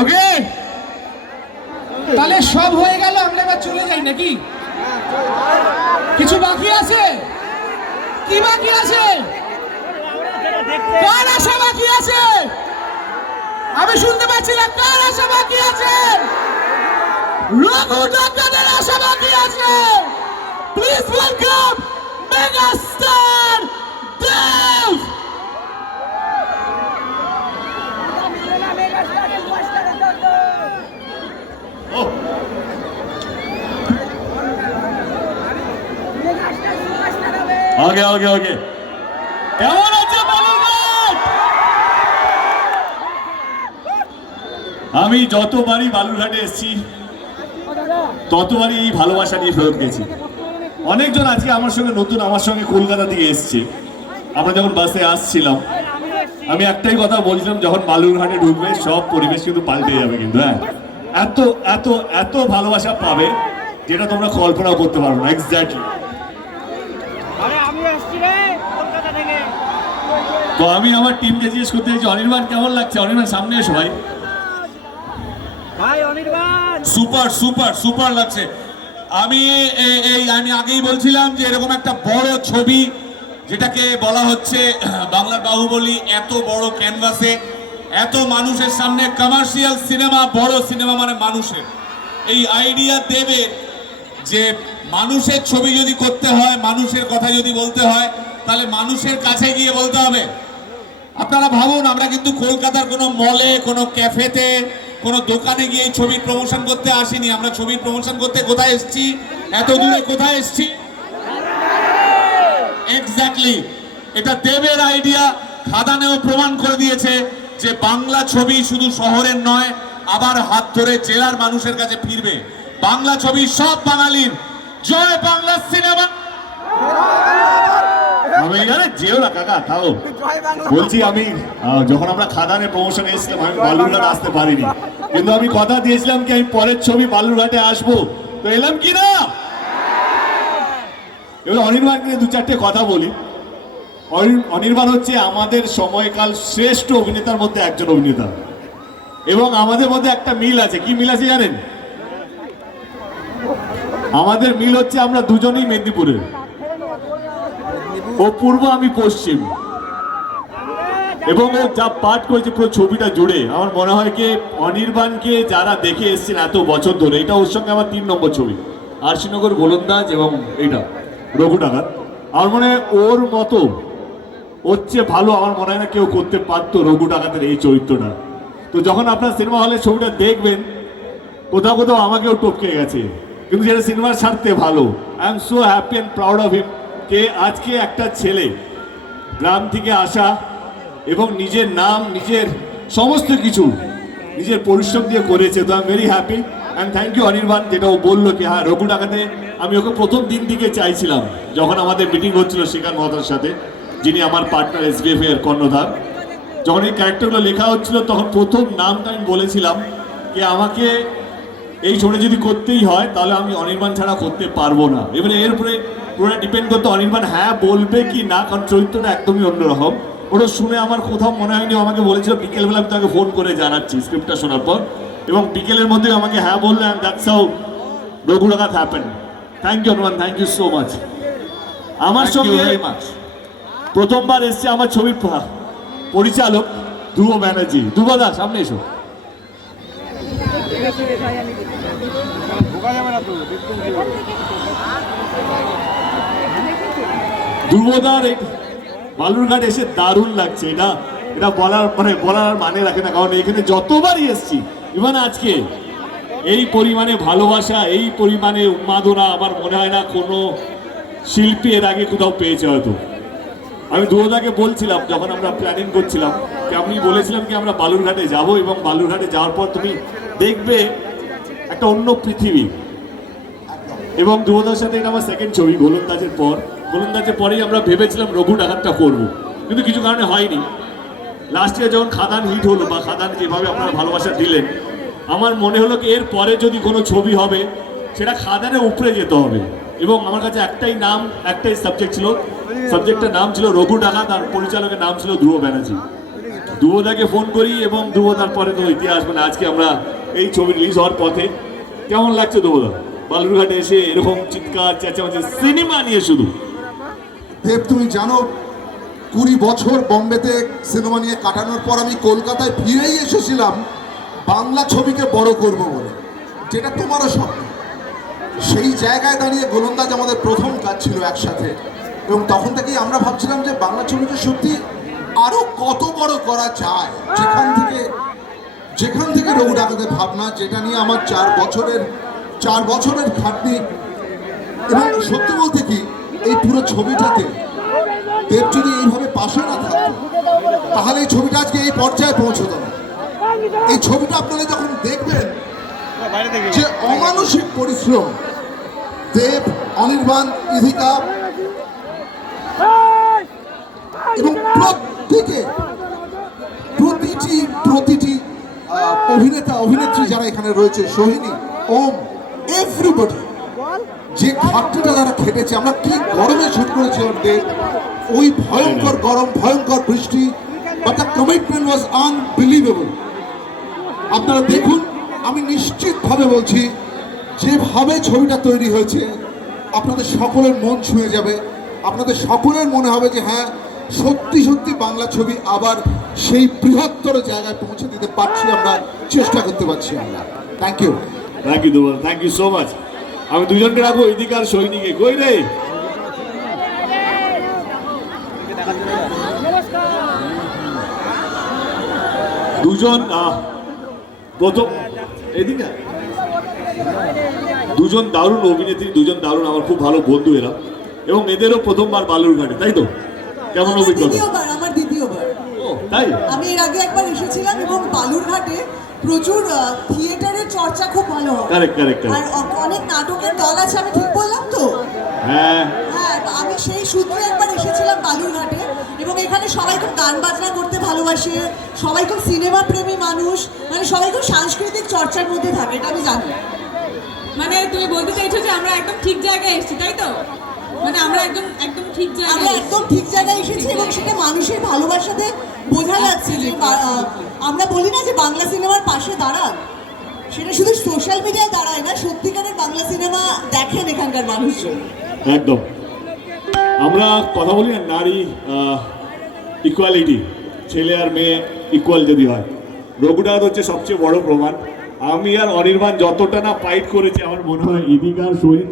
ওকে, তাহলে সব হয়ে গেল, আমরা এবার চলে যাই নাকি? কিছু বাকি আছে? কি বাকি আছে? কার আশা বাকি আছে? আমি শুনতে পাচ্ছি না। কার আশা বাকি আছে? রঘু ডাকাতের আশা বাকি আছে। প্লিজ ওয়েলকাম মেগাস্টার দেব। ওকে ওকে ওকে, কেমন আছে বালুরঘাট? আমি যতবারই বালুরঘাটে এসেছি ততবারই এই ভালোবাসা নিয়ে ফেরত গেছি। অনেকজন আজকে আমার সঙ্গে নতুন, আমার সঙ্গে কলকাতা থেকে এসছে। আমরা যখন বাসে আসছিলাম আমি একটাই কথা বলছিলাম, যখন বালুরঘাটে ঢুকবে সব পরিবেশ কিন্তু পাল্টে যাবে। কিন্তু হ্যাঁ, এত এত এত ভালোবাসা পাবে যেটা তোমরা কল্পনাও করতে পারো না। এক্স্যাক্টলি। তো আমি আমার টিমকে জিজ্ঞেস করতে চাইছি, অনির্বাণ কেমন লাগছে? অনির্বাণ সামনে এসো ভাই। সুপার সুপার সুপার লাগছে। আমি আমি আগেই বলছিলাম যে এরকম একটা বড় ছবি, যেটাকে বলা হচ্ছে বাংলার বাহুবলী, এত বড় ক্যানভাসে এত মানুষের সামনে কমার্শিয়াল সিনেমা, বড় সিনেমা মানে মানুষের, এই আইডিয়া দেবে যে মানুষের ছবি যদি করতে হয়, মানুষের কথা যদি বলতে হয়, তাহলে মানুষের কাছে গিয়ে বলতে হবে। আপনারা ভাবুন, আমরা কিন্তু কলকাতার কোনো মলে, কোনো ক্যাফেতে, কোনো দোকানে গিয়ে এই ছবির প্রমোশন করতে আসিনি। আমরা ছবির প্রমোশন করতে কোথায় এসেছি? এত দূরে কোথায় এসেছি? এক্স্যাক্টলি। এটা দেবের আইডিয়া। খাদানেও প্রমাণ করে দিয়েছে যে বাংলা ছবি শুধু শহরের নয়, আবার হাত ধরে জেলার মানুষের কাছে ফিরবে। বাংলা ছবি সব বাঙালির। জয় বাংলা সিনেমা। আমি যেও না কাকা, থাও। বলছি আমি যখন আমরা খাদানে প্রমোশনে এসেছিলাম, আমি বালুরঘাট আসতে পারিনি, কিন্তু আমি কথা দিয়েছিলাম কি আমি পরের ছবি বালুরঘাটে আসবো। তো এলাম কি না? এবার অনির্বাণকে দু চারটে কথা বলি। অনির্বাণ হচ্ছে আমাদের সময়কাল শ্রেষ্ঠ অভিনেতার মধ্যে একজন অভিনেতা, এবং আমাদের মধ্যে একটা মিল আছে। কি মিল আছে জানেন? আমাদের মিল হচ্ছে আমরা দুজনেই মেদিনীপুরের। ও পূর্ব, আমি পশ্চিম, এবং ও যা পাঠ করেছে পুরো ছবিটা জুড়ে, আমার মনে হয় কি অনির্বাণকে যারা দেখে এসছেন এত বছর ধরে, এটা ওর সঙ্গে আমার 3 নম্বর ছবি। আরশিনগর, গোলন্দাজ এবং এইটা রঘু ডাকাত। আমার মনে হয় ওর মতো, ওর চেয়ে ভালো আমার মনে হয় না কেউ করতে পারতো রঘু ডাকাতের এই চরিত্রটা। তো যখন আপনার সিনেমা হলে ছবিটা দেখবেন, কোথাও কোথাও আমাকেও টপকে গেছে, কিন্তু যেটা সিনেমার স্বার্থে ভালো। I am so happy and proud of him, কে আজকে একটা ছেলে গ্রাম থেকে আসা এবং নিজের নাম, নিজের সমস্ত কিছু নিজের পরিশ্রম দিয়ে করেছে। তো I am very happy and thank you Anirban, যেটা ও বললো কি হ্যাঁ রঘু ডাকাতে আমি ওকে প্রথম দিন থেকে চাইছিলাম। যখন আমাদের মিটিং হচ্ছিল শিকার মহাতার সাথে, যিনি আমার পার্টনার SBF এর কর্ণধার, যখন এই ক্যারেক্টারগুলো লেখা হচ্ছিল, তখন প্রথম নামটা আমি বলেছিলাম যে আমাকে এই ছবিটা যদি করতেই হয় তাহলে আমি অনির্বাণ ছাড়া করতে পারবো না। এবারে এর উপরে পুরো ডিপেন্ড করতো অনির্বাণ হ্যাঁ বলবে কি না, কারণ চরিত্রটা একদমই অন্যরকম। ওটা শুনে আমার কোথাও মনে হয়নি, আমাকে বলেছিল বিকেলবেলা আমি তাকে ফোন করে জানাচ্ছি স্ক্রিপ্টটা শোনার পর, এবং বিকেলের মধ্যে আমাকে হ্যাঁ বললে, and that's how Raghu Dakat happen. Thank you Anirban, thank you so much. আমার সঙ্গে প্রথমবার এসছে আমার ছবির পরিচালক ধ্রুব ব্যানার্জি। ধ্রুবদা সামনে এসো। ধ্রুবদার বালুরঘাট এসে দারুণ লাগছে। এটা বলার মানে রাখে না, কারণ এখানে যতবারই এসছি, ইভেন আজকে, এই পরিমাণে ভালোবাসা, এই পরিমাণে উন্মাদনা আমার মনে হয় না কোনো শিল্পী এর আগে কোথাও পেয়েছে হয়তো। আমি ধ্রুবদাকে বলছিলাম যখন আমরা প্ল্যানিং করছিলাম, আমি বলেছিলাম কি আমরা বালুরঘাটে যাব, এবং বালুরঘাটে যাওয়ার পর তুমি দেখবে একটা অন্য পৃথিবী। এবং ধ্রুবদার সাথে এটা আমার সেকেন্ড ছবি গোলন্দাজের পর। গোলন্দাজের পরেই আমরা ভেবেছিলাম রঘু ডাকাতটা করবো, কিন্তু কিছু কারণে হয়নি। লাস্ট ইয়ার যখন খাদান হিট হলো, বা খাদান যেভাবে আপনারা ভালোবাসা দিলেন, আমার মনে হলো কি এর পরে যদি কোনো ছবি হবে সেটা খাদানের উপরে যেতে হবে। এবং আমার কাছে একটাই নাম, একটাই সাবজেক্ট ছিল, সাবজেক্টের নাম ছিল রঘু ডাকাত, আর পরিচালকের নাম ছিল ধ্রুব ব্যানার্জি। ধ্রুবদাকে ফোন করি এবং ধ্রুবদার পরে তো ইতিহাস, মানে আজকে আমরা এই ছবি রিলিজ হওয়ার পথে। কেমন লাগছে ধ্রুবদা বালুরঘাটে এসে এরকম চিৎকার চেঁচামেচি সিনেমা নিয়ে শুধু? দেব, তুমি জানো 20 বছর বম্বেতে সিনেমা নিয়ে কাটানোর পর আমি কলকাতায় ফিরেই এসেছিলাম বাংলা ছবিকে বড় করব বলে, যেটা তোমারও স্বপ্ন। সেই জায়গায় দাঁড়িয়ে গোলন্দাজ আমাদের প্রথম কাজ ছিল একসাথে, এবং তখন থেকেই আমরা ভাবছিলাম যে বাংলা ছবিকে সত্যি আরো কত বড় করা যায়। যেখান থেকে রঘু ডাকাতের ভাবনা, যেটা নিয়ে আমার 4 বছরের খাটনি, এবং সত্যি বলতে কি এই পুরো ছবিটাতে দেব যদি এইভাবে পাশে না থাকতো তাহলে এই ছবিটা আজকে এই পর্যায়ে পৌঁছতো না। এই ছবিটা আপনারা যখন দেখবেন যে অমানসিক পরিশ্রম, দেব, অনির্বাণ, ইধিকা এবং প্রতিটি অভিনেতা অভিনেত্রী যারা এখানে রয়েছে, সোহিনী, ওম, এভরিবডি, যে ঘাটতিটা তারা খেটেছে। আমরা কি গরমে শুট করেছি দেব, ওই ভয়ঙ্কর গরম, ভয়ঙ্কর বৃষ্টি, but the commitment was unbelievable. আপনারা দেখুন, আমি নিশ্চিতভাবে বলছি যেভাবে ছবিটা তৈরি হয়েছে আপনাদের সকলের মন ছুঁয়ে যাবে। আপনাদের সকলের মনে হবে যে হ্যাঁ, সত্যি সত্যি বাংলা ছবি আবার সেই বৃহত্তর জায়গায় পৌঁছে দিতে পারছি, আমরা চেষ্টা করতে পারছি আমরা। থ্যাংক ইউ ধ্রুবদা, থ্যাংক ইউ সো মাচ। আমি দুজনকে রাখবো, ইদিকার সৈনিকে কই রে? দুজন প্রথম এদিকে দুজন দারুণ অভিনেত্রী, দুজন দারুণ আমার খুব ভালো বন্ধু এরা, এবং এদেরও প্রথমবার বালুরঘাটে, তাই তো? কেমন অভিজ্ঞতা? আমার দ্বিতীয়বার। ও তাই? আমি এর আগে একবার এসেছিলাম, এবং বালুরঘাটে প্রচুর থিয়েটারের চর্চা খুব ভালো হয়। কারেক্ট। আর অনেক নাটকের দল আছে, আমি ঠিক বললাম তো? হ্যাঁ, আমি সেই সূত্রে একবার এসেছিলাম বালুরঘাটে, এবং এখানে সবাই খুব গান বাজনা করতে ভালোবাসে, সবাই খুব সিনেমা প্রেমী মানুষ, মানে সবাই খুব সাংস্কৃতিক চর্চার মধ্যে থাকে, এটা আমি জানি। মানে তুমি বলতে চাইছো যে আমরা একদম ঠিক জায়গায় এসেছি, তাই তো? মানে আমরা একদম ঠিক আমরা জায়গায় একদম ঠিক জায়গায় এসেছি, এবং সেটা মানুষের ভালোবাসাতে বোঝা যাচ্ছে যে আমরা বলি না যে বাংলা সিনেমার পাশে দাঁড়ান, সেটা শুধু সোশ্যাল মিডিয়ায় দাঁড়ায় না, সত্যিকারের বাংলা সিনেমা দেখেন এখানকার মানুষজন। একদম। আমরা কথা বলি না, নারী ইকুয়ালিটি, ছেলে আর মেয়ে ইকুয়াল যদি হয়, রঘুনাথ হচ্ছে সবচেয়ে বড় প্রমাণ। আমি আর অনির্বাণ যতটা না ফাইট করেছি, আমার মনে হয় ইদিকার শহীদ